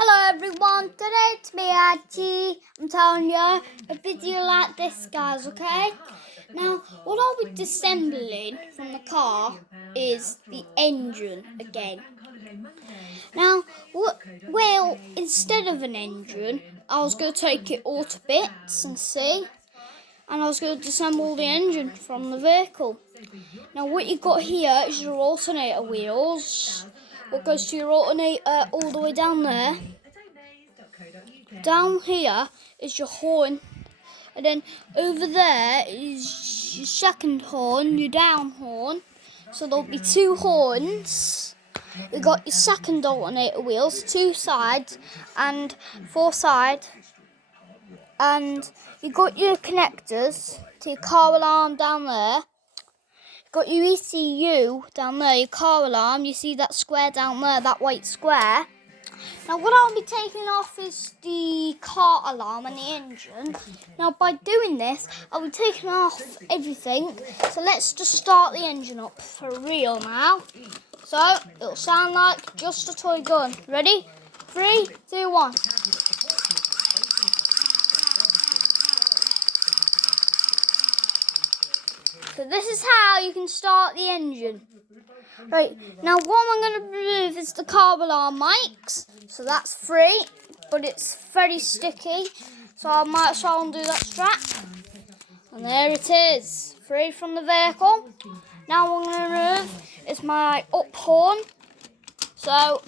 Hello everyone, today it's me Archie. I'm telling you a video like this, guys, okay? Now, what I'll be disassembling from the car is the engine again. Now, instead of an engine, I was going to take it all to bits and see. And I was going to disassemble the engine from the vehicle. Now, what you got here is your alternator wheels. What goes to your alternator all the way down there. Down here is your horn, and then over there is your second horn, your down horn. So there'll be two horns. You got your second alternator wheels, two sides and four sides, and you got your connectors to your car alarm down there. Got your ECU down there, your car alarm. You see that square down there, that white square. Now what I'll be taking off is the car alarm and the engine. Now by doing this, I'll be taking off everything. So let's just start the engine up for real now. So it'll sound like just a toy gun. Ready? 3, 2, 1. So this is how you can start the engine. Right, now what I'm going to remove is the car alarm mics. So that's free, but it's very sticky. So I might as well undo that strap. And there it is, free from the vehicle. Now what I'm going to remove is my up horn. So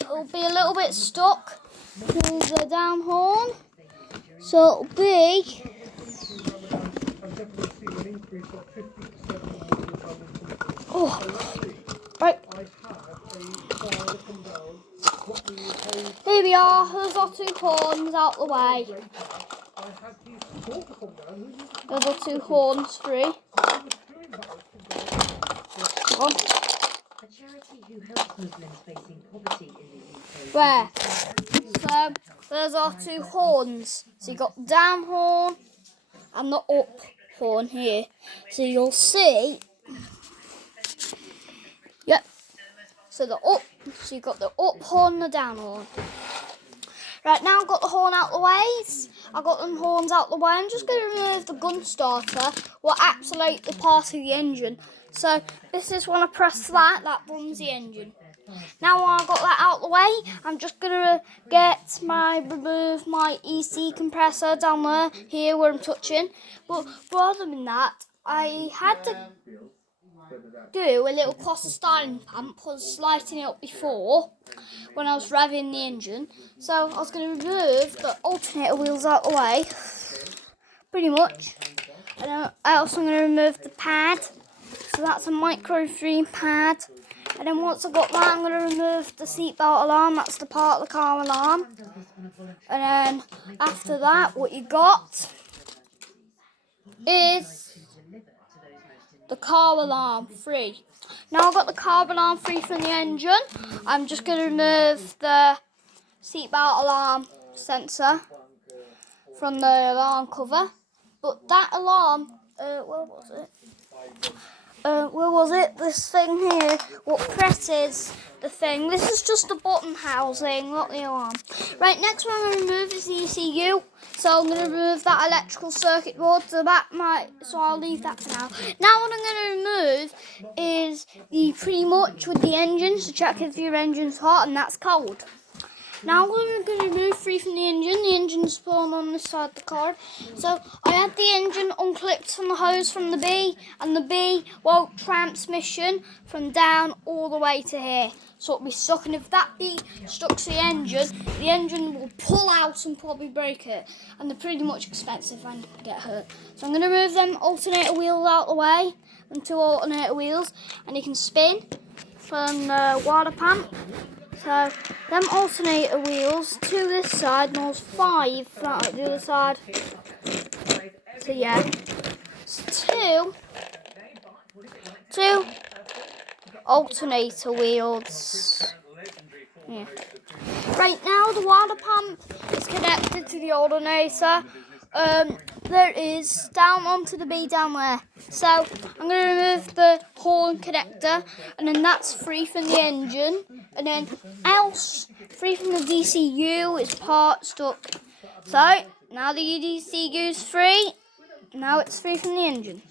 it'll be a little bit stuck to the down horn. So it'll be... Right. Here we are, there's our two horns out the way. There's our two horns free. On. Where? So, there's our two horns. So you got the down horn and the up horn here. So you'll see. Yep. So you've got the up horn and the down horn. Right, now I've got the horn out the way. I've got them horns out the way. I'm just going to remove the gun starter, what absolutely part of the engine. So this is when I press that runs the engine. Now when I've got that out the way, I'm just going to remove my EC compressor down there, here where I'm touching. But rather than that, I had to do a little styling pump. I was lighting it up before when I was revving the engine. So I was going to remove the alternator wheels out the way, pretty much. And I also going to remove the pad. So that's a micro 3 pad. And then once I've got that, I'm going to remove the seatbelt alarm. That's the part of the car alarm. And then after that, what you got is the car alarm free. Now I've got the car alarm free from the engine. I'm just going to remove the seatbelt alarm sensor from the alarm cover. But that alarm, where was it? This thing here, what presses the thing. This is just the button housing, not the alarm. Right, next one I'm going to remove is the ECU. So I'm going to remove that electrical circuit board. So I'll leave that for now. Now what I'm going to remove is pretty much with the engine, to check if your engine's hot and that's cold. Now I'm going to remove free from the engine. The engine's spawned on this side of the car. So I had the engine unclipped from the hose from the B, and the B won't transmission from down all the way to here. So it'll be stuck, and if that B stuck to the engine will pull out and probably break it. And they're pretty much expensive and get hurt. So I'm going to remove them alternator wheels out the way, them two alternator wheels, and you can spin from the water pump. So, them alternator wheels, 2 this side, and there's 5 flat the other side. So yeah, so two alternator wheels. Yeah. Right now the water pump is connected to the alternator. There is down onto the B down there. So I'm going to remove the horn connector, and then that's free from the engine. And then else free from the DCU. It's part stuck. So now the DCU is free. Now it's free from the engine.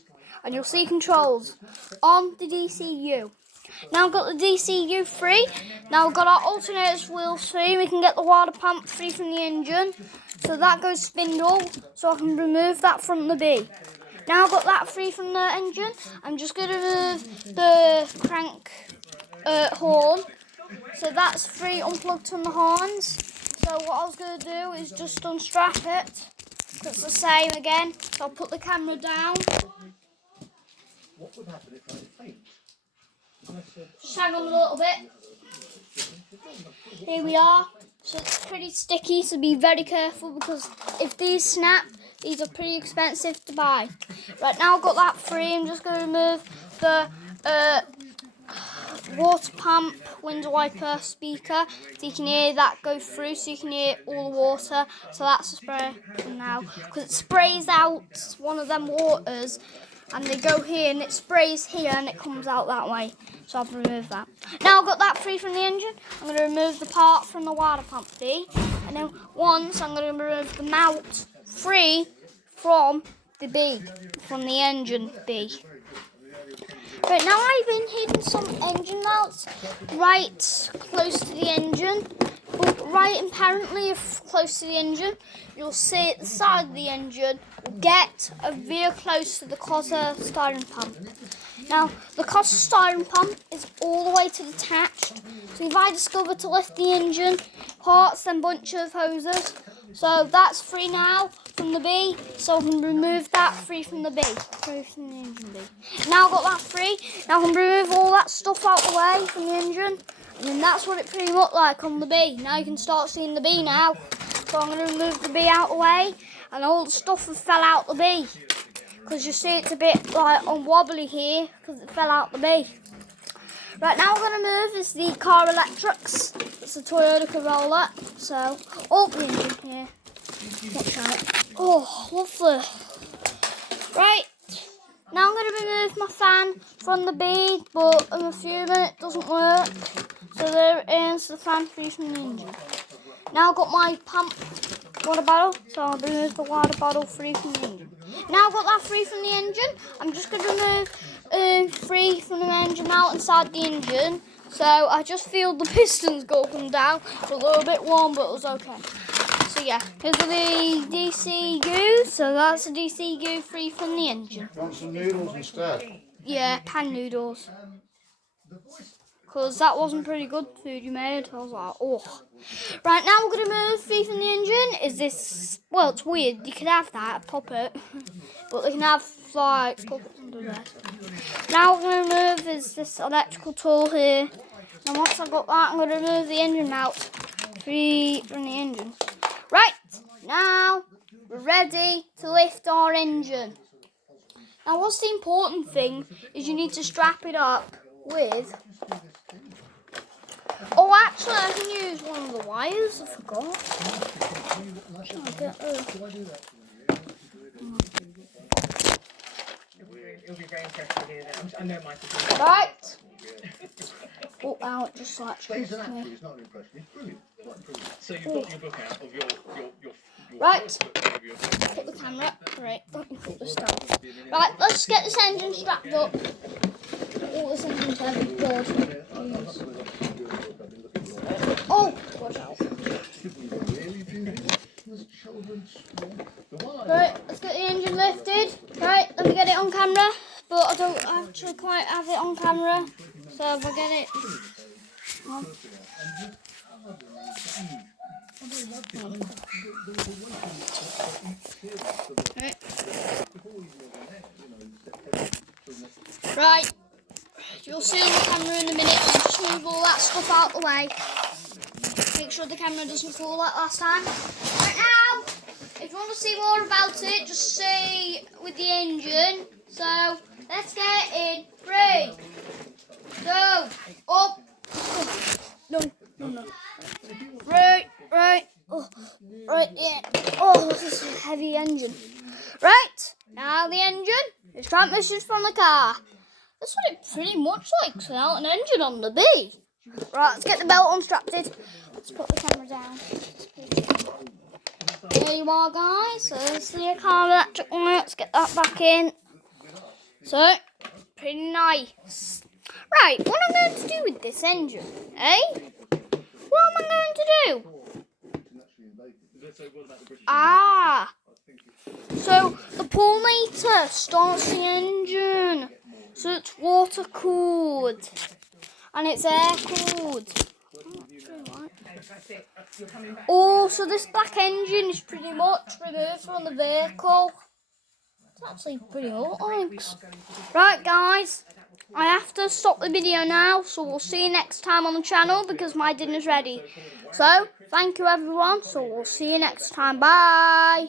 And you'll see controls on the DCU. Now I've got the DCU free. Now we've got our alternators wheels free. We can get the water pump free from the engine. So that goes spindle. So I can remove that from the B. Now I've got that free from the engine. I'm just going to remove the crank horn. So that's free unplugged from the horns. So what I was going to do is just unstrap it. It's the same again. So I'll put the camera down. What would happen if I faint? Just hang on a little bit. Here we are. So it's pretty sticky, so be very careful because if these snap, these are pretty expensive to buy. Right, now I've got that free. I'm just going to remove the water pump window wiper speaker so you can hear that go through, so you can hear all the water. So that's a spray from now because it sprays out one of them waters and they go here and it sprays here and it comes out that way. So I've removed that. Now I've got that free from the engine. I'm going to remove the part from the water pump B, and then once I'm going to remove the mount free from the B, from the engine B. Right, now I've been hiding some engine mounts right close to the engine. But right apparently if close to the engine, you'll see at the side of the engine will get very close to the Cosa styrofoam pump. Now the Cosa styrofoam pump is all the way to detached. So if I discover to lift the engine parts, then bunch of hoses. So that's free now from the B, so I can remove that free from the B, free from the engine B. Now I've got that free, now I can remove all that stuff out the way from the engine, and then that's what it pretty much looked like on the B. Now you can start seeing the B now. So I'm going to remove the B out the way, and all the stuff that fell out the B, because you see it's a bit like unwobbly here, because it fell out the B. Right, now we're going to move is the car electrics. It's a Toyota Corolla, so, oh, the engine here. Watch out. Oh, lovely. Right, now I'm going to remove my fan from the B, but in a few minutes it doesn't work. So there it is, the fan free from the engine. Now I've got my pump water bottle, so I'll remove the water bottle free from the engine. Now I've got that free from the engine, I'm just going to remove free from the engine out inside the engine. So I just feel the pistons go up and down. It's a little bit warm, but it was okay. So yeah, here's the DCU. So that's the DCU free from the engine. Want some noodles instead? Yeah, pan noodles. Because that wasn't pretty good food you made. I was like, oh. Right, now we're going to move free from the engine. Is this, well, it's weird. You can have that, a puppet. But they can have, like, puppets under there. Now what we're going to remove is this electrical tool here. And once I've got that, I'm going to remove the engine mount free from the engine. Right, now we're ready to lift our engine. Now what's the important thing is you need to strap it up with... Oh, actually, I can use one of the wires. I forgot. It'll be very interesting to hear that. I know Michael. Right. Oh, ow, it just like It's squeezed me. it's not an impression. It's brilliant. Quite brilliant. So you've got your book out of your Right. first book of your Put the camera up. Right, let me put this down. Right, let's get this engine strapped up. Oh, this engine's heavy. God. Oh, watch out. Right, let's get the engine lifted. Right, let me get it on camera. But I don't actually quite have it on camera. So if I get it... on. Right, you'll see on the camera in a minute. I'll just move all that stuff out the way. Make sure the camera doesn't fall like last time. Right now, if you want to see more about it, just say with the engine. So let's get in. 3, 2, up. Oh, no. Right. Oh, right, yeah. Oh, this is a heavy engine. Right, now the engine is transmissions from the car. That's what it pretty much looks without an engine on the B. Right, let's get the belt unstrapped. Let's put the camera down. There you are, guys. So this is the car electric one. Let's get that back in. So, pretty nice. Right, what am I going to do with this engine? Eh? What am I going to do? Ah! So, the pollinator starts the engine. So it's water cooled. And it's air cooled. Oh, so this black engine is pretty much removed from the vehicle. It's actually pretty old, thanks. Right, guys. I have to stop the video now, so we'll see you next time on the channel because my dinner's ready. So, thank you everyone, so we'll see you next time. Bye!